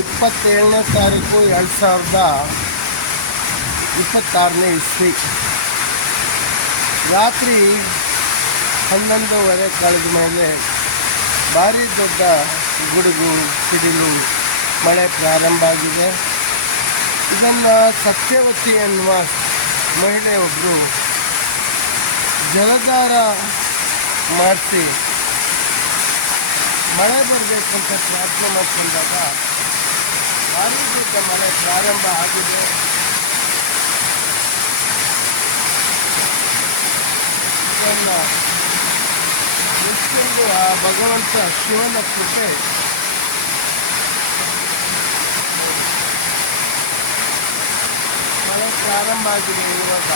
27ನೇ ತಾರೀಕು 2026ನೇ ಇಸ್ವಿ ರಾತ್ರಿ 11:30 ಕಳೆದ ಮೇಲೆ ಭಾರಿ ದೊಡ್ಡ ಗುಡುಗು ಸಿಡಿಲು ಮಳೆ ಪ್ರಾರಂಭ ಆಗಿದೆ. ಇದನ್ನು ಸತ್ಯವತಿ ಎನ್ನುವ ಮಹಿಳೆಯೊಬ್ಬರು ಜಲಧಾರ ಮಾಡಿಸಿ ಮಳೆ ಬರಬೇಕಂತ ಪ್ರಾರ್ಥನೆ ಮಾಡಿಕೊಂಡಾಗ ಭಾರಿ ದೊಡ್ಡ ಮಳೆ ಪ್ರಾರಂಭ ಆಗಿದೆ. ಇದನ್ನು ಎಷ್ಟೊಂದು ಆ ಭಗವಂತ ಶಿವನ ಕೃಪೆ ಮಳೆ ಪ್ರಾರಂಭ ಆಗಿದೆ. ಇವಾಗ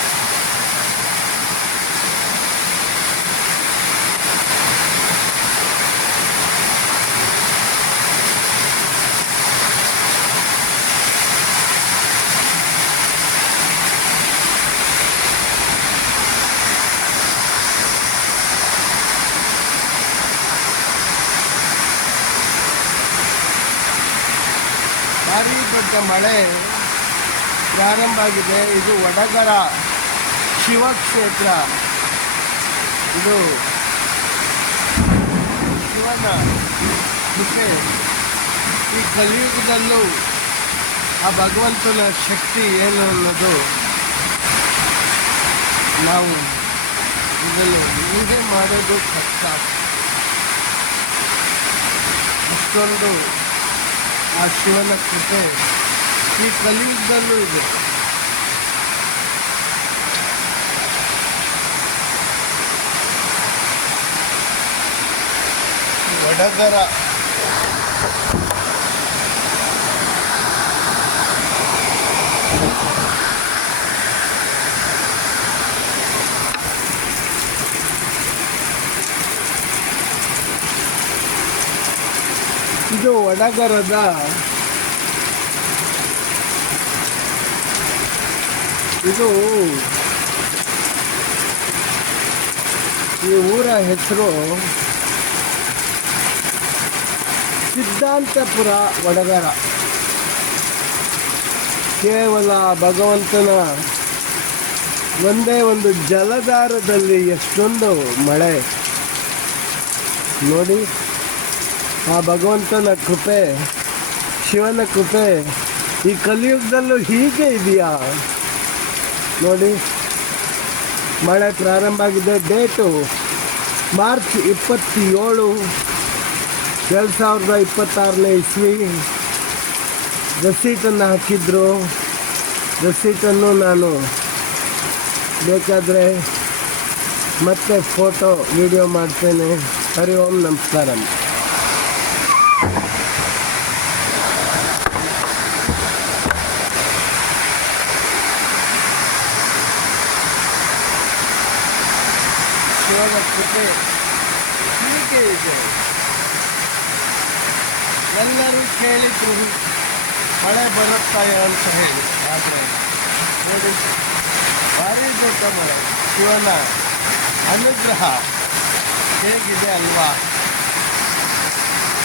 ಭಾರಿ ದೊಡ್ಡ ಮಳೆ ಪ್ರಾರಂಭ ಆಗಿದೆ. ಇದು ವಡಗರ ಶಿವಕ್ಷೇತ್ರ. ಇದು ಶಿವನ ಕೃಪೆ. ಈ ಕಲಿಯುಗದಲ್ಲೂ ಆ ಭಗವಂತನ ಶಕ್ತಿ ಏನು ಅನ್ನೋದು ನಾವು ಇದನ್ನು ಊಹೆ ಮಾಡೋದು ಕಷ್ಟ. ಅಷ್ಟೊಂದು ಆ ಶಿವನ ಕೃಪೆ ಈ ಕಲಿಯುಗದಲ್ಲೂ ಇದೆ. ವಡಗರ ಇದು ವಡಗರದ ಇದು ಈ ಊರ ಹೆಸರು ಸಿದ್ಧಾಂತಪುರ ವಡಗರ. ಕೇವಲ ಭಗವಂತನ ಒಂದೇ ಒಂದು ಜಲಧಾರದಲ್ಲಿ ಎಷ್ಟೊಂದು ಮಳೆ ನೋಡಿ. ಆ ಭಗವಂತನ ಕೃಪೆ, ಶಿವನ ಕೃಪೆ ಈ ಕಲಿಯುಗದಲ್ಲೂ ಹೀಗೆ ಇದೆಯಾ ನೋಡಿ. ಮಳೆ ಪ್ರಾರಂಭ ಆಗಿದೆ. ಡೇಟು ಮಾರ್ಚ್ 27, 2026ನೇ ಇಸ್ವಿ. ರಸೀಟನ್ನು ಹಾಕಿದ್ರು. ರಸೀಟನ್ನು ನಾನು ಬೇಕಾದರೆ ಮತ್ತೆ ಫೋಟೋ ವಿಡಿಯೋ ಮಾಡ್ತೇನೆ. ಹರಿ ಓಂ ನಮಸ್ಕಾರ. ಶಿವನ ಕೃಪೆ ಹೀಗೆ ಇದೆ. ಎಲ್ಲರೂ ಕೇಳಿದ್ರು ಮಳೆ ಬರುತ್ತಾ ಅಂತ ಹೇಳಿ. ಆದರೆ ನೋಡಿ, ಭಾರಿ ದೊಡ್ಡ ಮಳೆ, ಶಿವನ ಅನುಗ್ರಹ ಹೇಗಿದೆ ಅಲ್ವಾ.